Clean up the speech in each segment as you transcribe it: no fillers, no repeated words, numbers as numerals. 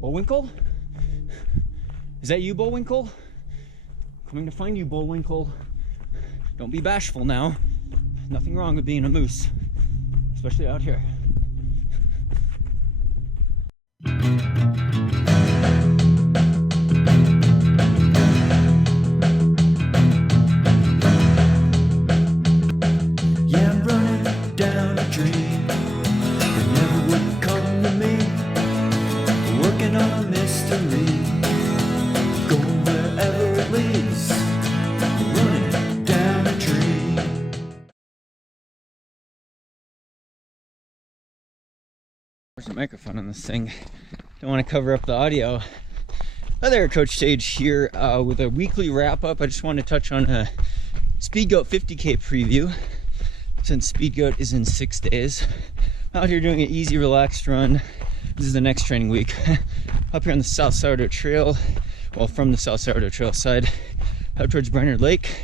Bullwinkle? Is that you, Bullwinkle? Coming to find you, Bullwinkle. Don't be bashful now. Nothing wrong with being a moose, especially out here. Yeah, I'm running down a dream that never would come to me. Working on a mystery, going wherever it leads. Running down a dream. There's a microphone on this thing. Don't want to cover up the audio. Hi there, Coach Sage here with a weekly wrap up. I just want to touch on a Speedgoat 50K preview. Since Speedgoat is in 6 days, out here doing an easy, relaxed run. This is the next training week. Up here on the South Sourdough Trail, well, from the South Sourdough Trail side, out towards Brainerd Lake.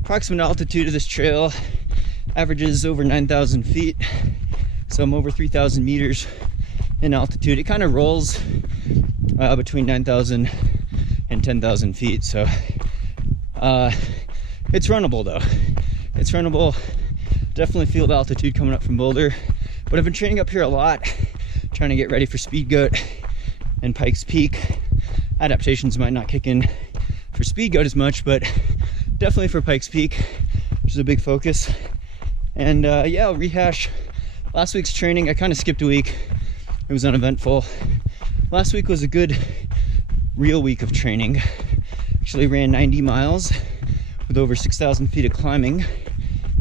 Approximate altitude of this trail averages over 9,000 feet, so I'm over 3,000 meters in altitude. It kind of rolls between 9,000 and 10,000 feet, so it's runnable though. It's runnable. Definitely feel the altitude coming up from Boulder, but I've been training up here a lot, trying to get ready for Speedgoat and Pikes Peak. Adaptations might not kick in for Speedgoat as much, but definitely for Pikes Peak, which is a big focus. And yeah, I'll rehash last week's training. I kind of skipped a week. It was uneventful. Last week was a good, real week of training. Actually ran 90 miles with over 6,000 feet of climbing.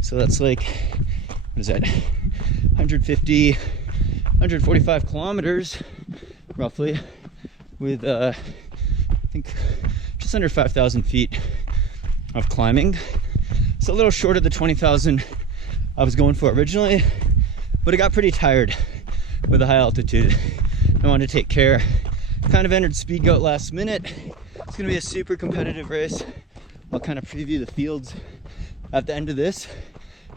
So that's like, what is that? 150, 145 kilometers, roughly, with I think just under 5,000 feet of climbing. So a little short of the 20,000 I was going for originally, but I got pretty tired with the high altitude. I wanted to take care. Kind of entered Speedgoat last minute. It's gonna be a super competitive race. I'll kind of preview the fields at the end of this.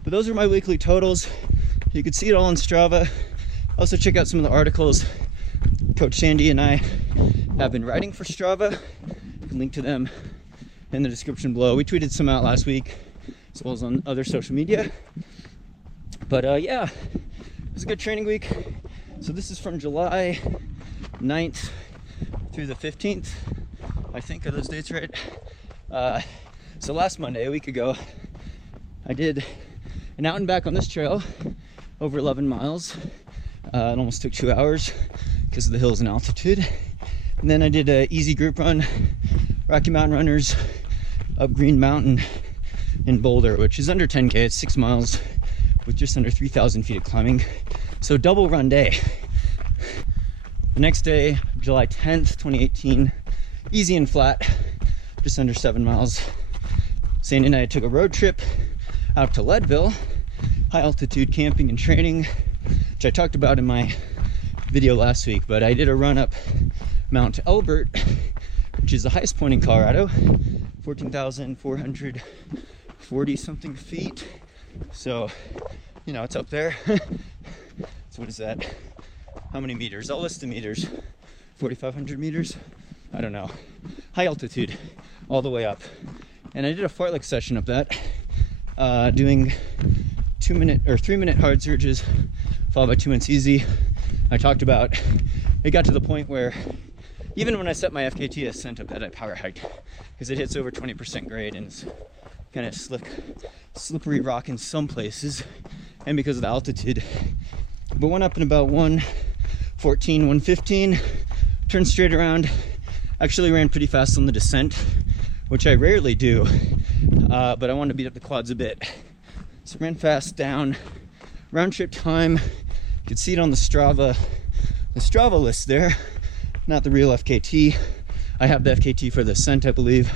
But those are my weekly totals. You can see it all on Strava. Also check out some of the articles Coach Sandy and I have been writing for Strava. You can link to them in the description below. We tweeted some out last week, as well as on other social media. But yeah, it was a good training week. So this is from July 9th through the 15th. I think, are those dates right? So last Monday, a week ago, I did an out and back on this trail, over 11 miles. It almost took 2 hours because of the hills and altitude. And then I did an easy group run, Rocky Mountain Runners, up Green Mountain in Boulder, which is under 10K. It's 6 miles with just under 3,000 feet of climbing. So double run day. The next day, July 10th, 2018, easy and flat, just under 7 miles. Sandy and I took a road trip out to Leadville, high altitude camping and training, which I talked about in my video last week, but I did a run up Mount Elbert, which is the highest point in Colorado, 14,440 something feet. So, you know, it's up there. So what is that? How many meters? I'll list the meters. 4,500 meters? I don't know. High altitude, all the way up. And I did a fartlek session up that, doing 3 minute hard surges, followed by 2 minutes easy. I talked about, it got to the point where even when I set my FKT ascent up that, I power hiked, because it hits over 20% grade and it's kind of slippery rock in some places, and because of the altitude. But went up in about 114, 115, turned straight around. Actually ran pretty fast on the descent, which I rarely do, but I wanted to beat up the quads a bit. So ran fast down. Round trip time, you can see it on the Strava list there, not the real FKT. I have the FKT for the ascent, I believe,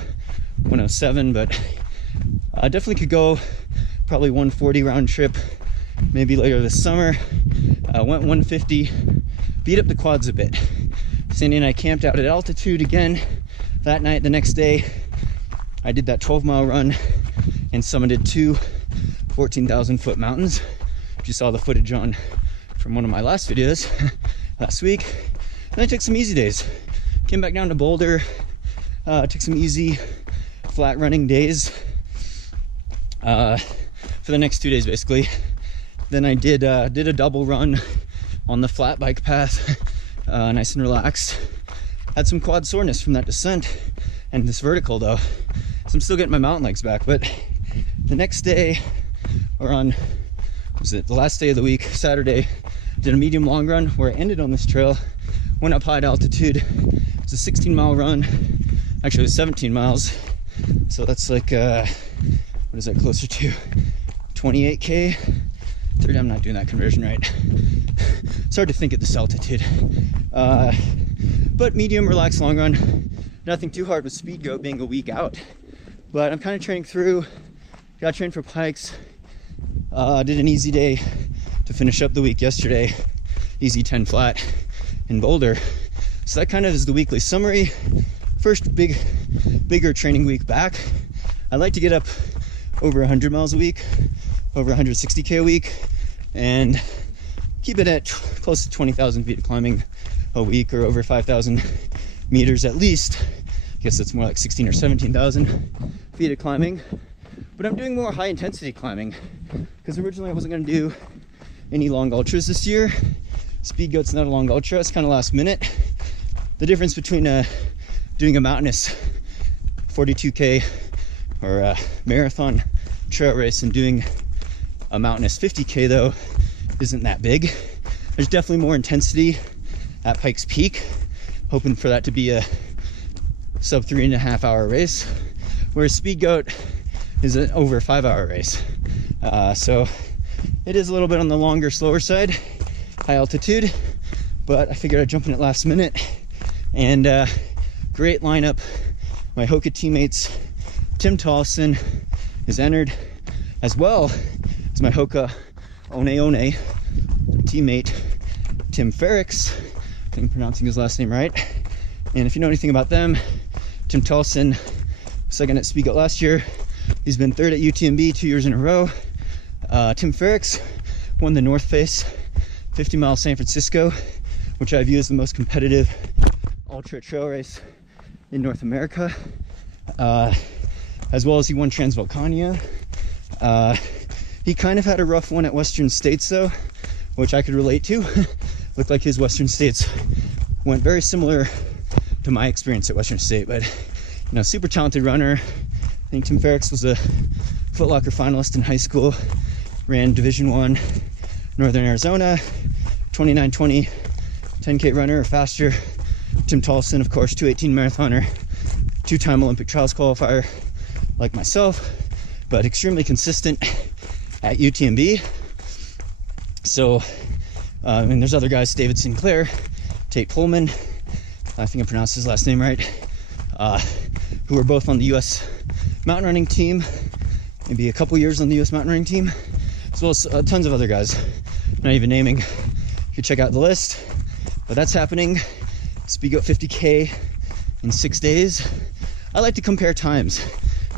107, but I definitely could go probably 140 round trip, maybe later this summer. Went 150, beat up the quads a bit. Sandy and I camped out at altitude again that night. The next day, I did that 12-mile run and summited 2 14,000 foot mountains, which you saw the footage on from one of my last videos last week. And I took some easy days. Came back down to Boulder, took some easy flat running days for the next 2 days basically. Then I did a double run on the flat bike path, nice and relaxed. Had some quad soreness from that descent and this vertical though, so I'm still getting my mountain legs back. But the next day, or on, was it the last day of the week, Saturday, did a medium long run where I ended on this trail, went up high at altitude. It's a 16-mile run, actually it was 17 miles, so that's like what is that closer to, 28k? 30, I'm not doing that conversion right. It's hard to think at this altitude. But medium, relaxed, long run. Nothing too hard with Speedgoat being a week out. But I'm kind of training through. Got trained for Pikes. Did an easy day to finish up the week yesterday. Easy 10 flat in Boulder. So that kind of is the weekly summary. First bigger training week back. I like to get up over 100 miles a week, over 160k a week, and keep it at close to 20,000 feet of climbing a week, or over 5,000 meters at least. I guess it's more like 16 or 17,000 feet of climbing. But I'm doing more high intensity climbing because originally I wasn't going to do any long ultras this year. Speedgoat's not a long ultra, it's kind of last minute. The difference between doing a mountainous 42k or a marathon trail race and doing a mountainous 50k though isn't that big. There's definitely more intensity at Pikes Peak, hoping for that to be a sub 3.5 hour race, whereas Speedgoat is an over 5 hour race. So it is a little bit on the longer, slower side, high altitude, but I figured I'd jump in it last minute. And great lineup. My Hoka teammates, Tim Tolson is entered, as well as my Hoka One teammate, Tim Ferrix. I think I'm pronouncing his last name right. And if you know anything about them, Tim Tolson, second at Speedgoat last year. He's been third at UTMB 2 years in a row. Tim Ferrix won the North Face 50 mile San Francisco, which I view as the most competitive ultra trail race in North America. As well as he won Transvolcania. He kind of had a rough one at Western States though, which I could relate to. Looked like his Western States went very similar to my experience at Western State, but you know, super talented runner. I think Tim Ferrix was a Foot Locker finalist in high school, ran Division I, Northern Arizona, 29:20, 10K runner or faster. Tim Tolson, of course, 2:18 marathoner, two-time Olympic trials qualifier like myself, but extremely consistent at UTMB. So, and there's other guys, David Sinclair, Tate Pullman, I think I pronounced his last name right, who are both on the US mountain running team, maybe a couple years on the US mountain running team, as well as tons of other guys, not even naming. You can check out the list, but that's happening. Speedgoat 50K in 6 days. I like to compare times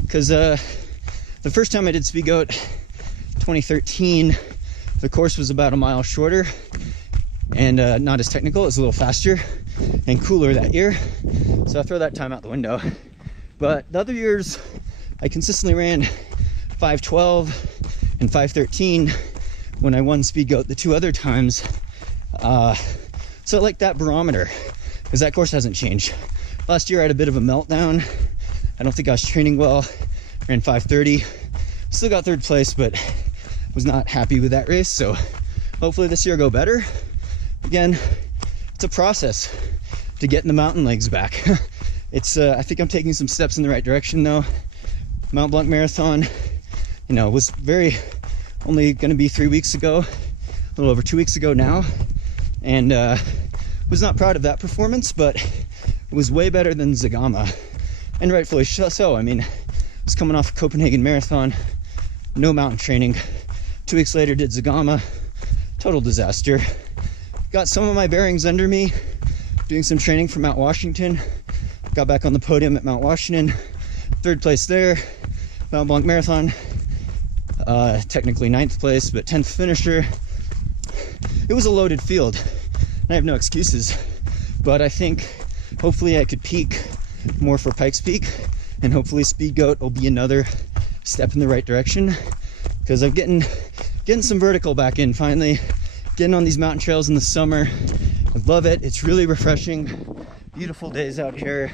because the first time I did Speedgoat, 2013, the course was about a mile shorter and not as technical. It was a little faster and cooler that year, so I throw that time out the window. But the other years I consistently ran 5:12 and 5:13 when I won Speedgoat the two other times. So I like that barometer because that course hasn't changed. Last year I had a bit of a meltdown. I don't think I was training well. Ran 5:30, still got third place, but was not happy with that race. So hopefully this year will go better. Again, it's a process to getting the mountain legs back. It's I think I'm taking some steps in the right direction though. Mount Blanc Marathon, you know, was only going to be 3 weeks ago, a little over 2 weeks ago now, and was not proud of that performance, but it was way better than Zagama, and rightfully so. I mean, I was coming off a Copenhagen Marathon, no mountain training. 2 weeks later did Zagama, total disaster. Got some of my bearings under me, doing some training for Mount Washington. Got back on the podium at Mount Washington, third place there. Mount Blanc Marathon, technically 9th place, but 10th finisher. It was a loaded field, and I have no excuses, but I think hopefully I could peak more for Pikes Peak, and hopefully Speedgoat will be another step in the right direction, because I'm getting some vertical back in finally, getting on these mountain trails in the summer. I love it. It's really refreshing. Beautiful days out here.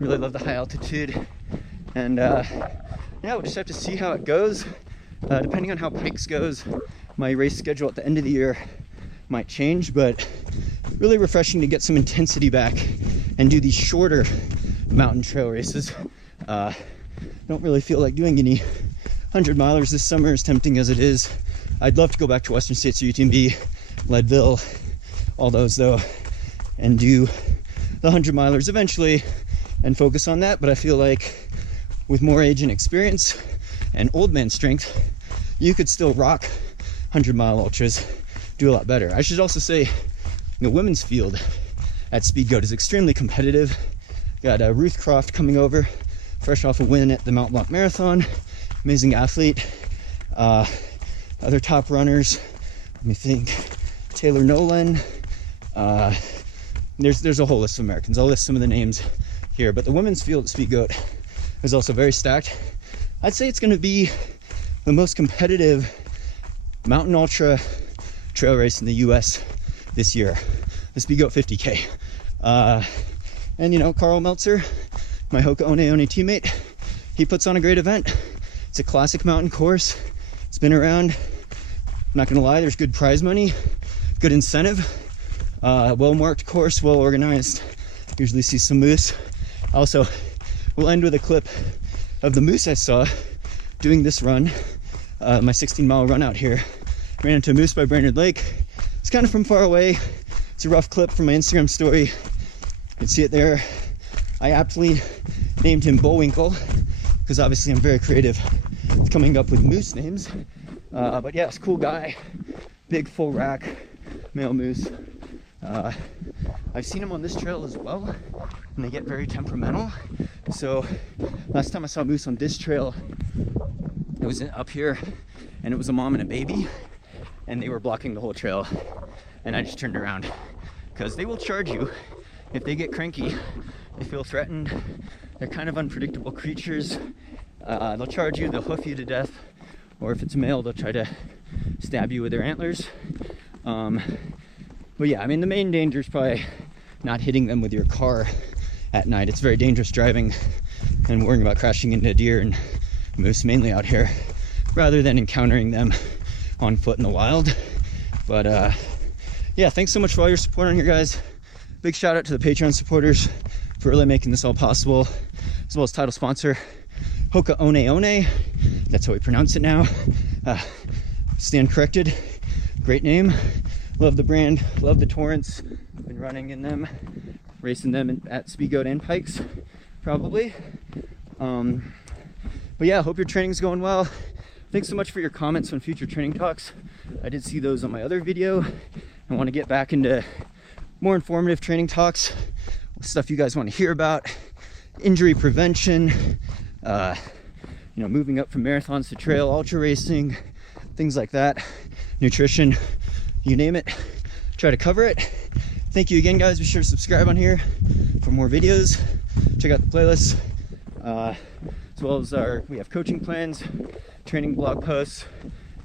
Really love the high altitude. And yeah, we'll just have to see how it goes. Depending on how Pikes goes, my race schedule at the end of the year might change, but really refreshing to get some intensity back and do these shorter mountain trail races. Don't really feel like doing any 100 milers this summer, as tempting as it is. I'd love to go back to Western States or UTMB, Leadville, all those though, and do the 100 milers eventually and focus on that. But I feel like with more age and experience and old man strength, you could still rock 100-mile ultras, do a lot better. I should also say the women's field at Speedgoat is extremely competitive. Got Ruth Croft coming over, fresh off a win at the Mount Blanc Marathon. Amazing athlete. Other top runners, let me think, Taylor Nolan. There's a whole list of Americans. I'll list some of the names here, but the women's field at Speedgoat is also very stacked. I'd say it's going to be the most competitive mountain ultra trail race in the US this year, the Speedgoat 50K. And you know, Carl Meltzer, my Hoka One One teammate, he puts on a great event. It's a classic mountain course. It's been around. I'm not gonna lie, there's good prize money, good incentive, well-marked course, well-organized. Usually see some moose. Also, we'll end with a clip of the moose I saw doing this run, my 16-mile run out here. Ran into a moose by Brainerd Lake. It's kind of from far away. It's a rough clip from my Instagram story. You can see it there. I aptly named him Bullwinkle, because obviously I'm very creative with coming up with moose names. But yes, cool guy, big full rack, male moose. I've seen him on this trail as well, and they get very temperamental. So last time I saw moose on this trail, it was up here, and it was a mom and a baby, and they were blocking the whole trail. And I just turned around, because they will charge you if they get cranky. They feel threatened. They're kind of unpredictable creatures. They'll charge you, they'll hoof you to death, or if it's a male, they'll try to stab you with their antlers. But yeah, I mean, the main danger is probably not hitting them with your car at night. It's very dangerous driving and worrying about crashing into deer and moose mainly out here, rather than encountering them on foot in the wild. But yeah, thanks so much for all your support on here, guys. Big shout out to the Patreon supporters for really making this all possible, as well as title sponsor Hoka One One. That's how we pronounce it now. Stand corrected. Great name. Love the brand. Love the Torrents. Been running in them, racing them at Speedgoat and Pikes, probably. But yeah, hope your training's going well. Thanks so much for your comments on future training talks. I did see those on my other video. I want to get back into more informative training talks, stuff you guys want to hear about, injury prevention, you know, moving up from marathons to trail, ultra racing, things like that, nutrition, you name it, try to cover it. Thank you again, guys. Be sure to subscribe on here for more videos. Check out the playlists, as well as we have coaching plans, training blog posts,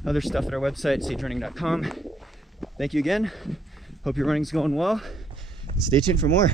other stuff at our website, sagerunning.com. Thank you again. Hope your running's going well. Stay tuned for more.